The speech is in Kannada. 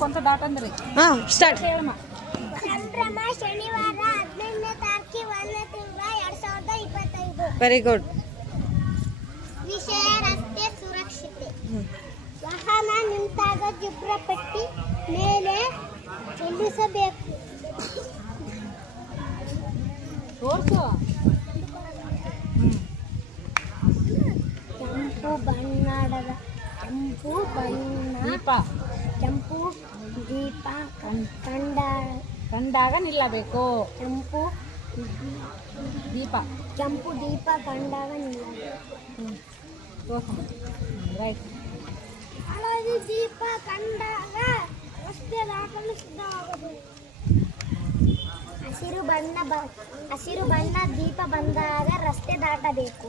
ಕೊಂತ ಡಾಟ್ ಅಂದ್ರಿ ಸ್ಟಾರ್ಟ್. ಸಂಭ್ರಮ ಶನಿವಾರ 15ನೇ ತಾರೀಕು 1ನೇ ತಿಂಗಳ 2025. Very good. ವಿಷಯ ರಸ್ತೆ ಸುರಕ್ಷತೆ. ವಾಹನ ನಿಂತಾಗ ಜಿಬ್ರ ಪಟ್ಟಿ ಮೇಲೆ ನಿಲ್ಲಿಸಬೇಕು. ತೋರ್ಸು. ಕೆಂಪು ಬಣ್ಣ ಕೆಂಪು ದೀಪ ಕಂಡಾಗ ನಿಲ್ಲಬೇಕು. ಕೆಂಪು ದೀಪ ಕಂಡಾಗ ನಿಲ್ಲಬೇಕು. ರೈಟ್. ಹಳದಿ ದೀಪ ಕಂಡಾಗ ರಸ್ತೆ ದಾಟಲು ಸಿದ್ಧವಾಗಬೇಕು. ಹಸಿರು ಬಣ್ಣ ದೀಪ ಬಂದಾಗ ರಸ್ತೆ ದಾಟಬೇಕು.